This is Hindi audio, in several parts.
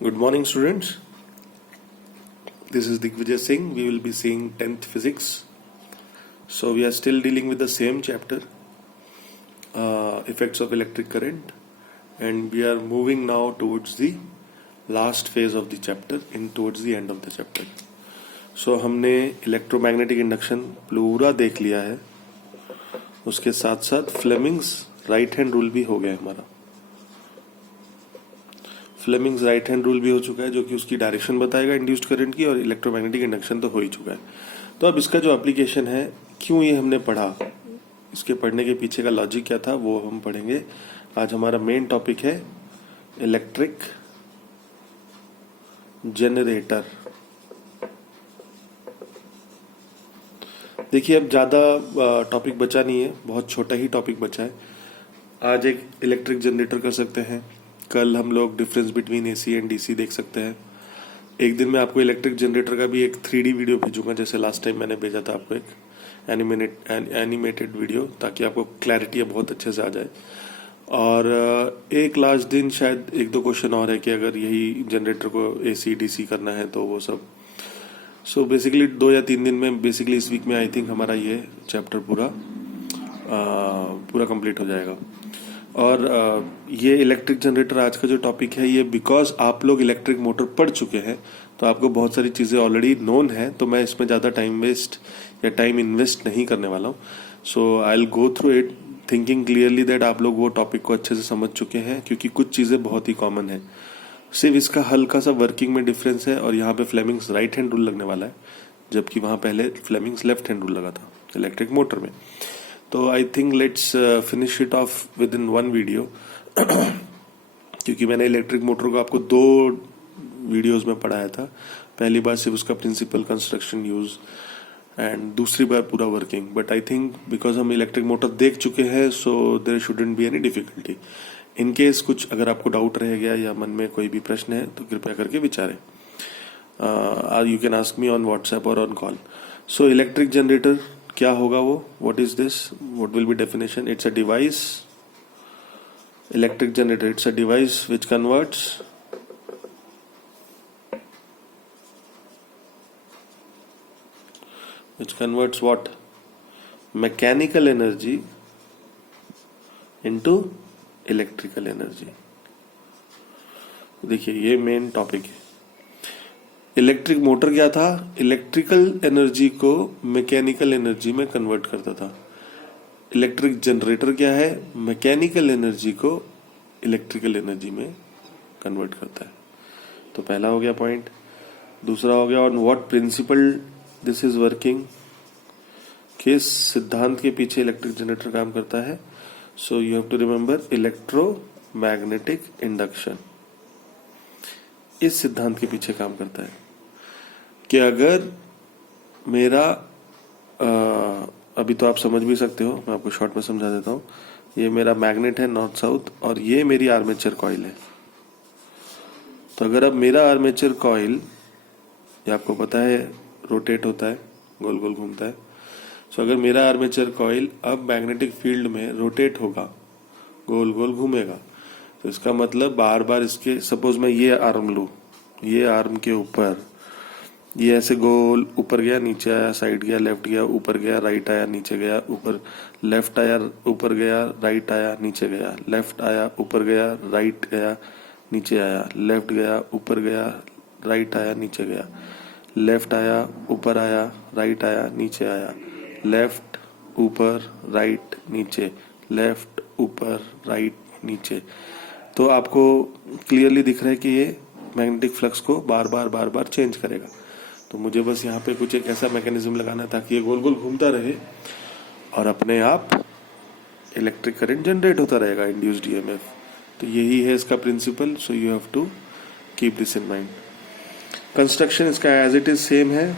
Good morning, students. This is Digvijay Singh. We will be seeing 10th physics. So we are still dealing with the same chapter, effects of electric current, and we are moving now towards the last phase of the chapter, towards the end of the chapter. So हमने इलेक्ट्रोमैग्नेटिक इंडक्शन पूरा देख लिया है. उसके साथ साथ फ्लेमिंग्स राइट हैंड रूल भी हो गया हमारा. फ्लेमिंग्स राइट हैंड रूल भी हो चुका है, जो कि उसकी डायरेक्शन बताएगा इंड्यूस्ड करंट की, और इलेक्ट्रोमैग्नेटिक इंडक्शन तो हो ही चुका है. तो अब इसका जो एप्लीकेशन है, क्यों ये हमने पढ़ा, इसके पढ़ने के पीछे का लॉजिक क्या था, वो हम पढ़ेंगे. आज हमारा मेन टॉपिक है इलेक्ट्रिक जनरेटर. देखिए, अब ज्यादा टॉपिक बचा नहीं है, बहुत छोटा ही टॉपिक बचा है. आज एक इलेक्ट्रिक जनरेटर कर सकते हैं. कल हम लोग difference between AC and DC देख सकते हैं. एक दिन मैं आपको इलेक्ट्रिक जनरेटर का भी एक 3D वीडियो भेजूंगा, जैसे लास्ट टाइम मैंने भेजा था आपको एक एनिमेटेड वीडियो, ताकि आपको क्लैरिटी बहुत अच्छे से आ जाए. और एक लास्ट दिन शायद 1-2 क्वेश्चन और है कि अगर यही जनरेटर को एसी डीसी करना है तो वो सब. सो बेसिकली 2 या 3 दिन में, बेसिकली इस वीक में आई थिंक हमारा ये चैप्टर पूरा कंप्लीट हो जाएगा. और ये इलेक्ट्रिक जनरेटर आज का जो टॉपिक है, ये बिकॉज आप लोग इलेक्ट्रिक मोटर पढ़ चुके हैं तो आपको बहुत सारी चीज़ें ऑलरेडी नोन है, तो मैं इसमें ज़्यादा टाइम वेस्ट या टाइम इन्वेस्ट नहीं करने वाला हूँ. So I will go through it thinking clearly that आप लोग वो टॉपिक को अच्छे से समझ चुके हैं, क्योंकि कुछ चीज़ें बहुत ही कॉमन है. सिर्फ इसका हल्का सा वर्किंग में डिफरेंस है, और यहाँ पे फ्लेमिंग्स राइट हैंड रूल लगने वाला है, जबकि वहाँ पहले फ्लेमिंग्स लेफ्ट हैंड रूल लगा था इलेक्ट्रिक मोटर में. तो I think let's finish it of with in 1 video, क्योंकि मैंने इलेक्ट्रिक मोटर को आपको 2 वीडियोस में पढ़ाया था. पहली बार सिर्फ उसका प्रिंसिपल, कंस्ट्रक्शन, यूज, एंड दूसरी बार पूरा working. But I think because हम इलेक्ट्रिक मोटर देख चुके हैं, so there shouldn't be any difficulty. In case कुछ अगर आपको डाउट रह गया या मन में कोई भी प्रश्न है तो कृपया करके विचारें. You can ask me on WhatsApp और on call. So electric generator क्या होगा वो, what is this, what will be definition. It's a device, electric generator, it's a device which converts what, mechanical energy into electrical energy. देखिए, ये मेन टॉपिक है. इलेक्ट्रिक मोटर क्या था, इलेक्ट्रिकल एनर्जी को मैकेनिकल एनर्जी में कन्वर्ट करता था. इलेक्ट्रिक जनरेटर क्या है, मैकेनिकल एनर्जी को इलेक्ट्रिकल एनर्जी में कन्वर्ट करता है. तो पहला हो गया पॉइंट. दूसरा हो गया on what principle this is working, किस सिद्धांत के पीछे इलेक्ट्रिक जनरेटर काम करता है. So you have to remember electromagnetic induction. इस सिद्धांत के पीछे काम करता है कि अगर मेरा अभी तो आप समझ भी सकते हो, मैं आपको शॉर्ट में समझा देता हूं. ये मेरा मैग्नेट है नॉर्थ साउथ, और ये मेरी आर्मेचर कॉइल है. तो अगर अब मेरा आर्मेचर कॉइल, ये आपको पता है रोटेट होता है, गोल गोल घूमता है. सो अगर मेरा आर्मेचर कॉइल अब मैग्नेटिक फील्ड में रोटेट होगा, गोल गोल घूमेगा, तो इसका मतलब बार बार इसके, सपोज मैं ये आर्म लू, ये आर्म के ऊपर ये ऐसे गोल ऊपर गया, नीचे आया, साइड गया, लेफ्ट गया, ऊपर गया, राइट आया, नीचे गया, ऊपर लेफ्ट आया, ऊपर गया, राइट आया, नीचे गया, लेफ्ट आया, ऊपर गया, राइट गया, नीचे आया, लेफ्ट गया, ऊपर गया, राइट आया, नीचे गया, लेफ्ट आया, ऊपर आया, राइट आया, नीचे आया, लेफ्ट, ऊपर, राइट, नीचे, लेफ्ट, ऊपर, राइट, नीचे. तो आपको क्लियरली दिख रहा है कि ये मैग्नेटिक फ्लक्स को बार बार चेंज करेगा. तो मुझे बस यहाँ पे कुछ एक ऐसा मैकेनिज्म लगाना है ताकि ये गोल गोल घूमता रहे और अपने आप इलेक्ट्रिक करंट जनरेट होता रहेगा, इंड्यूस्ड ईएमएफ. तो यही है इसका principle. So you have to keep this in mind. Construction इसका एज इट इज सेम है.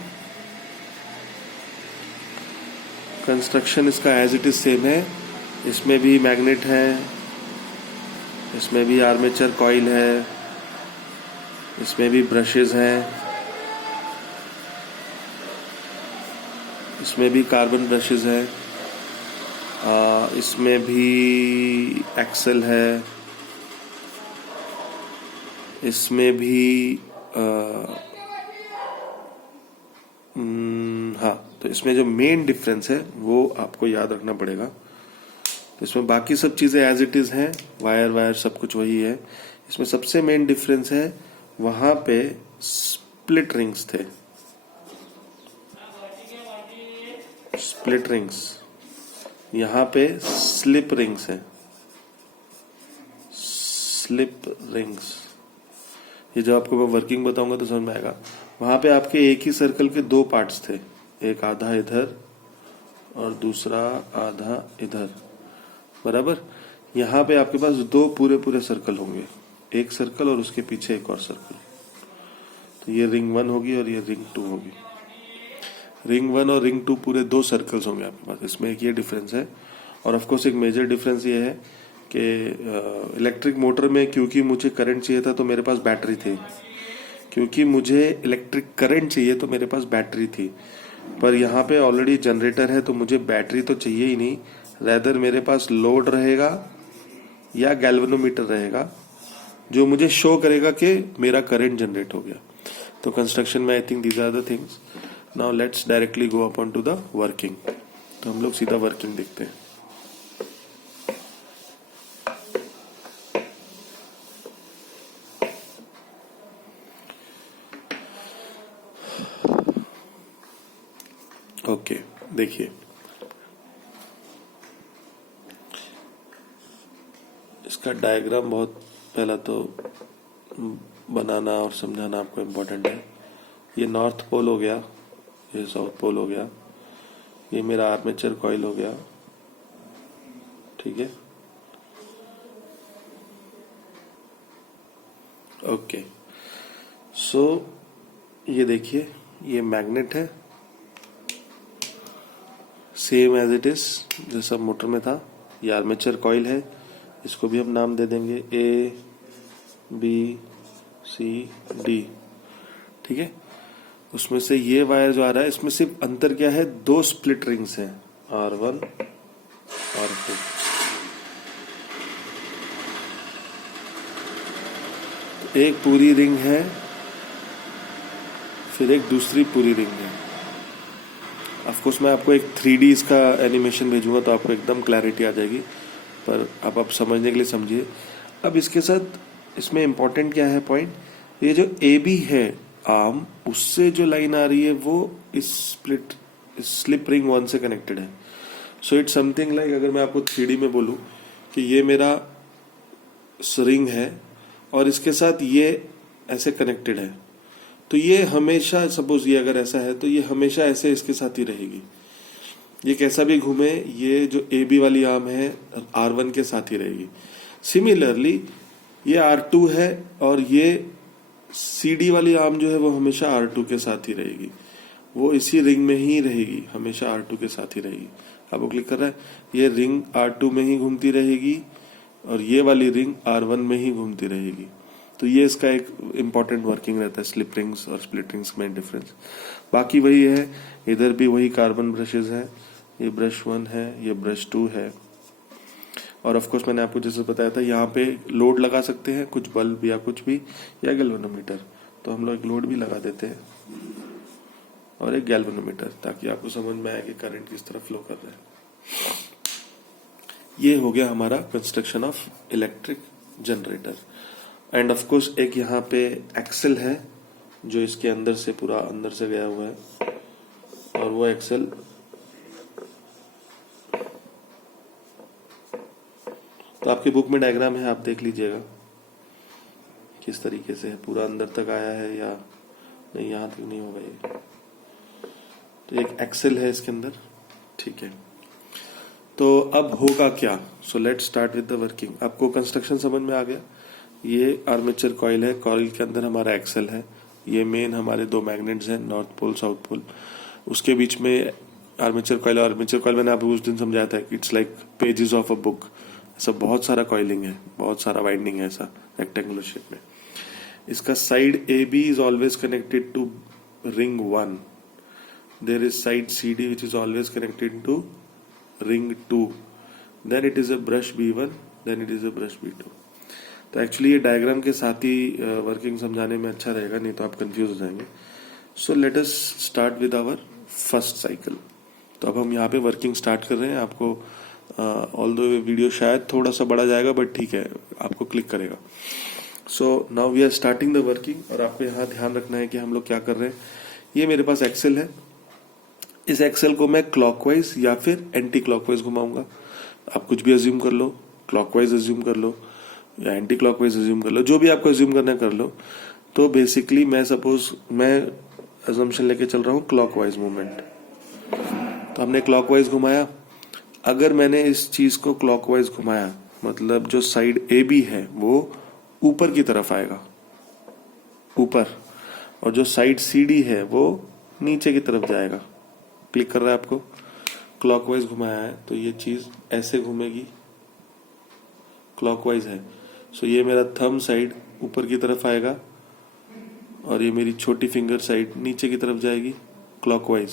कंस्ट्रक्शन इसका एज इट इज सेम है. इसमें भी मैग्नेट है, इसमें भी आर्मेचर कॉइल है, इसमें भी ब्रशेस हैं, इसमें भी कार्बन ब्रशेस हैं, इसमें भी एक्सल है, इसमें भी हाँ, तो इसमें जो मेन डिफरेंस है वो आपको याद रखना पड़ेगा। तो इसमें बाकी सब चीजें एज इट इज हैं, वायर वायर सब कुछ वही है। इसमें सबसे मेन डिफरेंस है वहां पे स्प्लिट रिंग्स थे, स्प्लिट रिंग्स। यहाँ पे स्लिप रिंग्स है, स्लिप रिंग्स। ये जब आपको मैं वर्किंग बताऊंगा तो समझ में आएगा। वहां पे आपके एक ही सर्कल के दो पार्ट्स थे, एक आधा इधर और दूसरा आधा इधर, बराबर। यहाँ पे आपके पास दो पूरे पूरे सर्कल होंगे, एक सर्कल और उसके पीछे एक और सर्कल। तो ये रिंग 1 होगी और ये रिंग 2 होगी। रिंग 1 और रिंग 2 पूरे दो सर्कल्स होंगे आपके पास। इसमें एक ये डिफरेंस है। और ऑफ कोर्स एक मेजर डिफरेंस ये है कि इलेक्ट्रिक मोटर में क्योंकि मुझे करंट चाहिए था तो मेरे पास बैटरी थी, क्योंकि मुझे इलेक्ट्रिक करंट चाहिए तो मेरे पास बैटरी थी। पर यहाँ पे ऑलरेडी जनरेटर है तो मुझे बैटरी तो चाहिए ही नहीं, रेदर मेरे पास लोड रहेगा या गैल्वेनोमीटर रहेगा जो मुझे शो करेगा कि मेरा करंट जनरेट हो गया। तो कंस्ट्रक्शन में I think these are the things. Now let's directly go upon to the working. तो हम लोग सीधा वर्किंग देखते हैं। ओके, देखिए इसका डायग्राम बहुत पहला तो बनाना और समझाना आपको इम्पोर्टेंट है। ये नॉर्थ पोल हो गया, ये साउथ पोल हो गया, ये मेरा आर्मेचर कॉइल हो गया, ठीक है। ओके, सो ये देखिए ये मैग्नेट है, सेम एज इट इज जैसा मोटर में था। ये आर्मेचर कॉइल है, इसको भी हम नाम दे देंगे ए बी सी डी, ठीक है। उसमें से ये वायर जो आ रहा है इसमें सिर्फ अंतर क्या है, दो स्प्लिट रिंग्स हैं, R1 R2। एक पूरी रिंग है, फिर एक दूसरी पूरी रिंग है। ऑफ कोर्स मैं आपको एक 3D इसका एनिमेशन भेजूंगा तो आपको एकदम क्लैरिटी आ जाएगी, पर अब आप समझने के लिए समझिए। अब इसके साथ इसमें इंपॉर्टेंट क्या है पॉइंट, ये जो ए बी है आर्म, उससे जो लाइन आ रही है वो इस स्लिप रिंग 1 से कनेक्टेड है। सो इट्स समथिंग लाइक, अगर मैं आपको 3D में बोलूं कि ये मेरा रिंग है और इसके साथ ये ऐसे कनेक्टेड है, तो ये हमेशा, सपोज ये अगर ऐसा है तो ये हमेशा ऐसे इसके साथ ही रहेगी। ये कैसा भी घूमे, ये जो ए बी वाली आर्म है R1 के साथ ही रहेगी। सिमिलरली ये R2 है और ये सी डी वाली आर्म जो है वो हमेशा R2 के साथ ही रहेगी, वो इसी रिंग में ही रहेगी, हमेशा R2 के साथ ही रहेगी। आपको क्लिक कर रहा है, ये रिंग R2 में ही घूमती रहेगी और ये वाली रिंग R1 में ही घूमती रहेगी। तो ये इसका एक इम्पॉर्टेंट वर्किंग रहता है, स्लिप रिंग्स और स्प्लिट रिंग्स में डिफरेंस। बाकी वही है, इधर भी वही कार्बन ब्रशेज है, ये ब्रश 1 है, ये ब्रश 2 है। और ऑफ कोर्स मैंने आपको जैसे बताया था यहाँ पे लोड लगा सकते हैं, कुछ बल्ब या कुछ भी, या गैल्वेनोमीटर। तो हम लोग एक लोड भी लगा देते हैं और एक गैल्वेनोमीटर, ताकि आपको समझ में आए कि करंट किस तरह फ्लो कर रहा है। ये हो गया हमारा construction of electric generator. End of course एक यहाँ पे एक्सेल है जो इसके अंदर से पूरा अंदर से गया हुआ है, और वो एक्सेल तो आपकी बुक में डायग्राम है, आप देख लीजिएगा किस तरीके से है, पूरा अंदर तक आया है या नहीं, यहां तक नहीं होगा ये। तो एक एक्सेल है इसके अंदर, ठीक है। तो अब होगा क्या, so let's start with the working. आपको कंस्ट्रक्शन समझ में आ गया। ये आर्मेचर कॉइल है, कॉइल के अंदर हमारा एक्सेल है, ये मेन हमारे दो मैग्नेट्स हैं, नॉर्थ पोल साउथ पोल, उसके बीच में आर्मेचर कॉइल। आर्मेचर कॉइल मैंने आपको उस दिन समझाया था, it's like pages of a book. ऐसा बहुत सारा कॉइलिंग है, बहुत सारा वाइंडिंग है ऐसा रेक्टेंगुलर शेप में। इसका side A B is always connected to ring 1, there is side C D which is always connected to ring 2, then it is a brush B1, then it is a brush B2. तो एक्चुअली ये डायग्राम के साथ ही वर्किंग समझाने में अच्छा रहेगा, नहीं तो आप कंफ्यूज हो जाएंगे। So let us start with our first cycle. तो अब हम यहाँ पे वर्किंग स्टार्ट कर रहे हैं। आपको ऑल्दो वीडियो शायद थोड़ा सा बड़ा जाएगा, बट ठीक है, आपको क्लिक करेगा। So now we are starting the working. और आपको यहाँ ध्यान रखना है कि हम लोग क्या कर रहे हैं। ये मेरे पास एक्सेल है, इस एक्सेल को मैं क्लॉकवाइज या फिर एंटी क्लॉकवाइज घुमाऊंगा। आप कुछ भी अज्यूम कर लो, क्लॉकवाइज अज्यूम कर लो या एंटी क्लॉकवाइज अज्यूम कर लो, जो भी आपको अज्यूम करना है कर लो। तो बेसिकली मैं अजम्पशन लेके चल रहा हूँ क्लॉकवाइज मूवमेंट। तो हमने क्लॉकवाइज घुमाया। अगर मैंने इस चीज को क्लॉकवाइज घुमाया, मतलब जो साइड ए बी है वो ऊपर की तरफ आएगा, ऊपर, और जो साइड सी डी है वो नीचे की तरफ जाएगा। क्लिक कर रहा है आपको। क्लॉकवाइज घुमाया है तो ये चीज ऐसे घूमेगी, क्लॉकवाइज है। सो ये मेरा थंब साइड ऊपर की तरफ आएगा और ये मेरी छोटी फिंगर साइड नीचे की तरफ जाएगी, क्लॉकवाइज।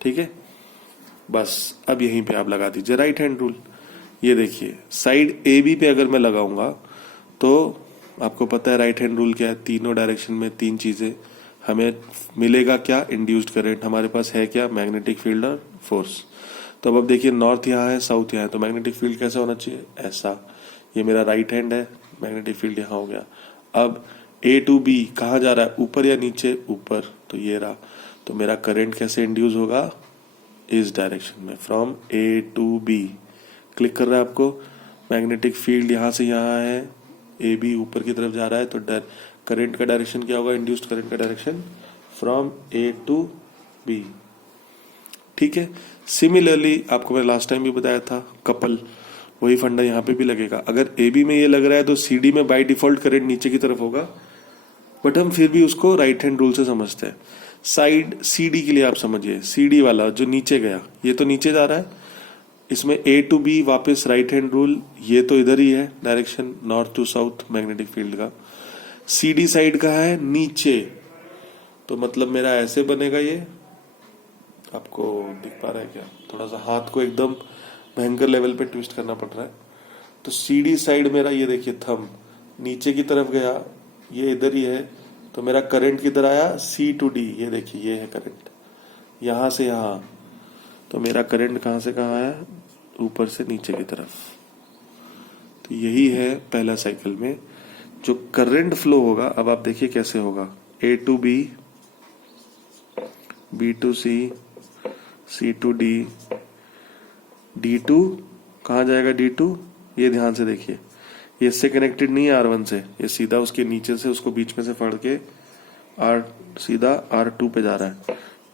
ठीक है, बस अब यहीं पे आप लगा दीजिए राइट हैंड रूल। ये देखिए साइड ए बी पे अगर मैं लगाऊंगा तो आपको पता है राइट हैंड रूल क्या है, तीनों डायरेक्शन में तीन चीजें हमें मिलेगा। क्या? Induced current. हमारे पास है क्या? मैग्नेटिक फील्ड और फोर्स। तो अब देखिए नॉर्थ यहाँ है, साउथ यहाँ है, तो मैग्नेटिक फील्ड कैसा होना चाहिए? ऐसा। ये मेरा राइट हैंड है, मैग्नेटिक फील्ड यहाँ हो गया। अब ए टू बी कहाँ जा रहा है, ऊपर या नीचे? ऊपर, तो ये रहा। तो मेरा करंट कैसे इंड्यूस होगा? इस डायरेक्शन में, from A to B. Click कर रहा है आपको। मैग्नेटिक फील्ड यहाँ से यहाँ है, ए बी ऊपर की तरफ जा रहा है, तो करंट का डायरेक्शन क्या होगा? इंड्यूस्ड करंट का direction from A to B. ठीक है। सिमिलरली आपको मैं लास्ट टाइम भी बताया था, कपल, वही फंडा यहाँ पे भी लगेगा। अगर ए बी में ये लग रहा है तो सी डी में बाय डिफॉल्ट करंट नीचे की तरफ होगा, बट हम फिर भी उसको राइट हैंड रूल से समझते हैं। साइड सी डी के लिए आप समझिए, सी डी वाला जो नीचे गया, ये तो नीचे जा रहा है, इसमें ए टू बी वापस राइट हैंड रूल, ये तो इधर ही है direction, north to south magnetic field का। सी डी साइड का है नीचे, तो मतलब मेरा ऐसे बनेगा। ये आपको दिख पा रहा है क्या? थोड़ा सा हाथ को एकदम भयंकर लेवल पे ट्विस्ट करना पड़ रहा है। तो सी डी साइड मेरा, ये देखिए थंब नीचे की तरफ गया, ये इधर ही है, तो मेरा करंट किधर आया? सी टू डी। ये देखिए ये है करंट, यहां से यहां। तो मेरा करंट कहां से कहां आया? ऊपर से नीचे की तरफ। तो यही है पहला साइकिल में जो करंट फ्लो होगा। अब आप देखिए कैसे होगा। A to B, B to C, C to D, D to कहां जाएगा? डी टू, ये ध्यान से देखिए, ये इससे कनेक्टेड नहीं है R1 से, ये सीधा उसके नीचे से उसको बीच में से फाड़ के आर सीधा R2 पे जा रहा है।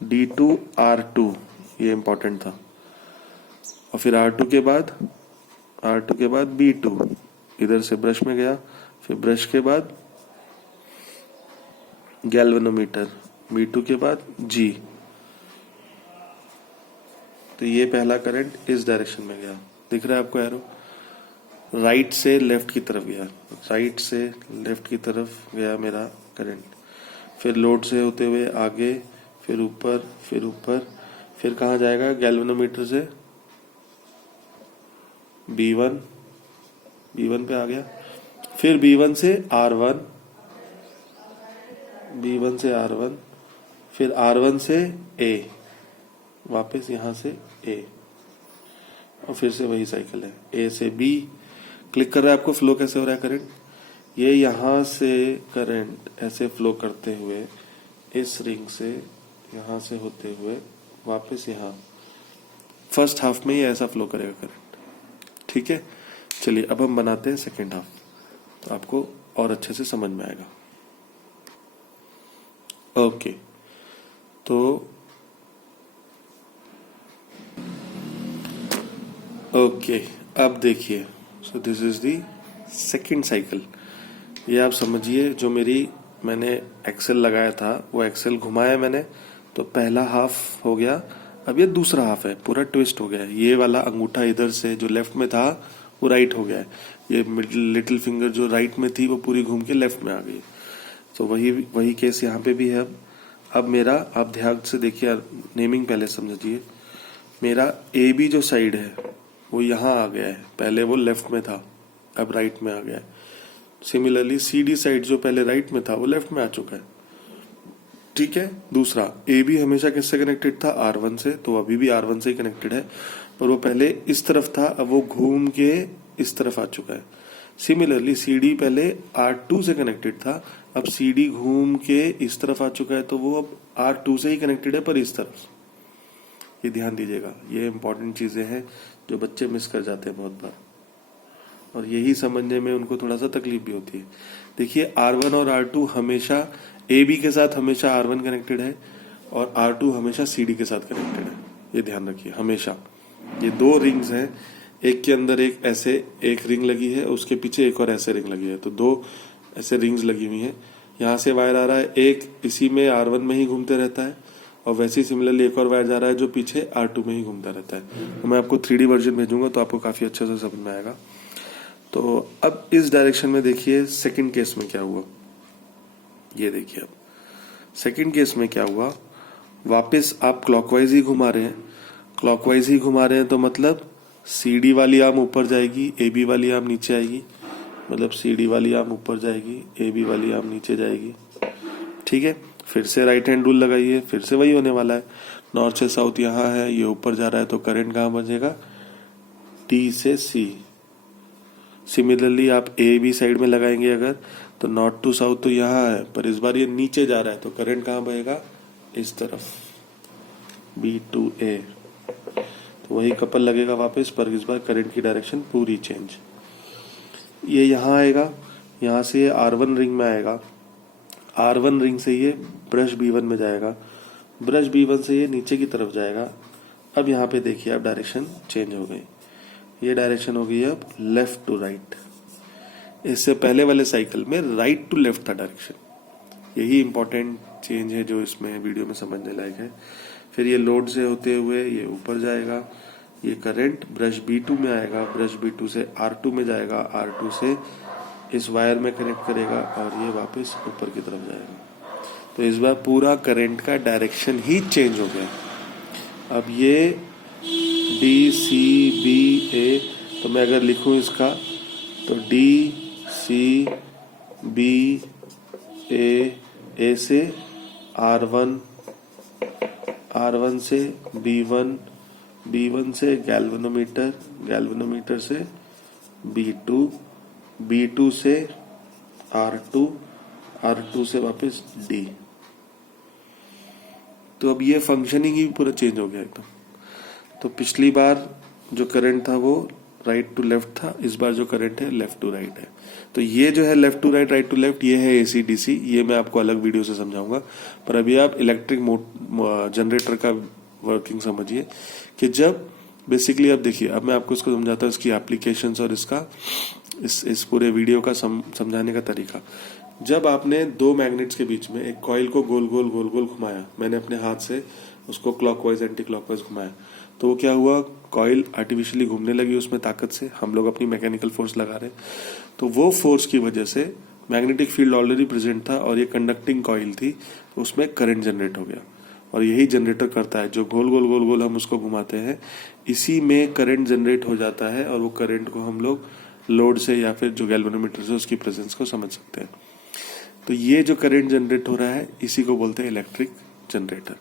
D2 R2, ये इंपॉर्टेंट था। और फिर R2 के बाद B2, इधर से ब्रश में गया, फिर ब्रश के बाद गैल्वेनोमीटर, B2 के बाद G। तो ये पहला करंट इस डायरेक्शन में गया, दिख रहा है आपको एरो? राइट से लेफ्ट की तरफ गया, राइट से लेफ्ट की तरफ गया मेरा करंट। फिर लोड से होते हुए आगे, फिर ऊपर, फिर ऊपर, फिर कहाँ जाएगा? गैल्वेनोमीटर से B1, B1 पे आ गया, फिर B1 से R1, B1 से R1, फिर R1 से A, वापस यहां से A, और फिर से वही साइकिल है, A से B। क्लिक कर रहा है आपको, फ्लो कैसे हो रहा है करंट? ये यहां से करंट ऐसे फ्लो करते हुए इस रिंग से, यहां से होते हुए वापस यहां, फर्स्ट हाफ में ये ऐसा फ्लो करेगा करंट। ठीक है, चलिए अब हम बनाते हैं सेकेंड हाफ, तो आपको और अच्छे से समझ में आएगा। ओके, तो ओके, अब देखिए, so this is the second cycle. ये आप समझिए, जो मैंने एक्सेल लगाया था वो एक्सेल घुमाया मैंने, तो पहला हाफ हो गया। अब ये दूसरा हाफ है, पूरा ट्विस्ट हो गया है। ये वाला अंगूठा इधर से जो लेफ्ट में था वो राइट हो गया है, ये लिटिल फिंगर जो राइट में थी वो पूरी घूम के लेफ्ट में आ गई। तो वही केस यहाँ पे भी है। अब मेरा, आप ध्यान से देखिए, नेमिंग पहले समझिए। मेरा ए बी जो साइड है वो यहाँ आ गया है, पहले वो लेफ्ट में था, अब राइट में आ गया है। सिमिलरली CD साइड जो पहले राइट में था वो लेफ्ट में आ चुका है, ठीक है। दूसरा AB हमेशा किससे कनेक्टेड था, R1 से, तो अभी भी R1 से ही कनेक्टेड है, पर वो पहले इस तरफ था, अब वो घूम के इस तरफ आ चुका है। सिमिलरली CD पहले R2 से कनेक्टेड था, अब CD घूम के इस तरफ आ चुका है, तो वो अब R2 से ही कनेक्टेड है पर इस तरफ। ये ध्यान दीजिएगा, ये इंपॉर्टेंट चीजें हैं जो बच्चे मिस कर जाते हैं बहुत बार, और यही समझने में उनको थोड़ा सा तकलीफ भी होती है। देखिए R1 और R2 हमेशा AB के साथ हमेशा R1 कनेक्टेड है और R2 हमेशा CD के साथ कनेक्टेड है, ये ध्यान रखिए हमेशा। ये दो रिंग्स हैं, एक के अंदर एक ऐसे एक रिंग लगी है, उसके पीछे एक और ऐसे रिंग लगी है, तो दो ऐसे रिंग्स लगी हुई हैं। यहाँ से वायर आ रहा है, एक इसी में R1 में ही घूमते रहता है, और वैसे ही सिमिलरली एक और वायर जा रहा है जो पीछे R2 में ही घूमता रहता है। तो मैं आपको 3D वर्जन भेजूंगा तो आपको काफी अच्छे से समझ में आएगा। तो अब इस डायरेक्शन में देखिए सेकंड केस में क्या हुआ, ये देखिए अब सेकंड केस में क्या हुआ, वापस आप क्लॉकवाइज ही घुमा रहे हैं, क्लॉकवाइज ही घुमा रहे हैं, तो मतलब CD वाली आर्म ऊपर जाएगी, AB वाली आर्म नीचे आएगी, मतलब CD वाली आर्म ऊपर जाएगी, AB वाली आर्म नीचे जाएगी, ठीक है। फिर से राइट हैंड रूल लगाइए, फिर से वही होने वाला है। नॉर्थ से साउथ यहाँ है, ये ऊपर जा रहा है, तो करंट कहाँ बचेगा, D से C। सिमिलरली आप AB साइड में लगाएंगे अगर, तो नॉर्थ टू साउथ तो यहाँ है, पर इस बार ये नीचे जा रहा है, तो करंट कहाँ बहेगा, इस तरफ, B to A। तो वही कपल लगेगा वापस, पर इस बार करंट की डायरेक्शन पूरी चेंज। ये यहाँ आएगा, यहाँ से ये R1 रिंग में आएगा, R1 रिंग से ये ब्रश B1 में जाएगा, ब्रश B1 से ये नीचे की तरफ जाएगा। अब यहाँ पे देखिए अब डायरेक्शन चेंज हो गई, ये डायरेक्शन हो गई अब लेफ्ट टू राइट। इससे पहले वाले साइकिल में राइट टू लेफ्ट था डायरेक्शन, यही इंपॉर्टेंट चेंज है जो इसमें वीडियो में समझने लायक है। फिर ये लोड से होते हुए ये ऊपर जाएगा, ये करंट ब्रश B2 में आएगा, ब्रश B2 से R2 में जाएगा, R2 से इस वायर में कनेक्ट करेगा और ये वापस ऊपर की तरफ जाएगा। तो इस बार पूरा करंट का डायरेक्शन ही चेंज हो गया। अब ये DCBA, तो मैं अगर लिखूं इसका तो DCBA से R1, R1 से B1, B1 से गैल्वेनोमीटर, गैल्वेनोमीटर से B2, B2 से R2, R2 से वापस D। तो अब ये फंक्शनिंग ही पूरा चेंज हो गया एकदम। तो पिछली बार जो करंट था वो राइट टू लेफ्ट था, इस बार जो करंट है लेफ्ट टू राइट है। तो ये जो है left to right, right to left, ये है AC DC, ये मैं आपको अलग वीडियो से समझाऊंगा। पर अभी आप इलेक्ट्रिक जनरेटर का वर्किंग समझिए कि जब बेसिकली अब देखिए, अब मैं आपको इसको समझाता हूँ, इसकी एप्लीकेशंस और इसका इस पूरे वीडियो का समझाने का तरीका। जब आपने दो मैग्नेट्स के बीच में एक कॉइल को गोल गोल गोल गोल घुमाया, मैंने अपने हाथ से उसको क्लॉकवाइज एंटी क्लॉकवाइज घुमाया, तो वो क्या हुआ, कॉइल आर्टिफिशियली घूमने लगी उसमें ताकत से, हम लोग अपनी मैकेनिकल फोर्स लगा रहे, तो वो फोर्स की वजह से मैग्नेटिक फील्ड ऑलरेडी प्रेजेंट था और ये कंडक्टिंग कॉइल थी, तो उसमें करंट जनरेट हो गया। और यही जनरेटर करता है, जो गोल गोल गोल गोल हम उसको घुमाते हैं, इसी में करंट जनरेट हो जाता है, और वो करंट को हम लोग लोड से या फिर जो गैल्वेनोमीटर से उसकी प्रेजेंस को समझ सकते हैं। तो ये जो करंट जनरेट हो रहा है इसी को बोलते हैं इलेक्ट्रिक जनरेटर।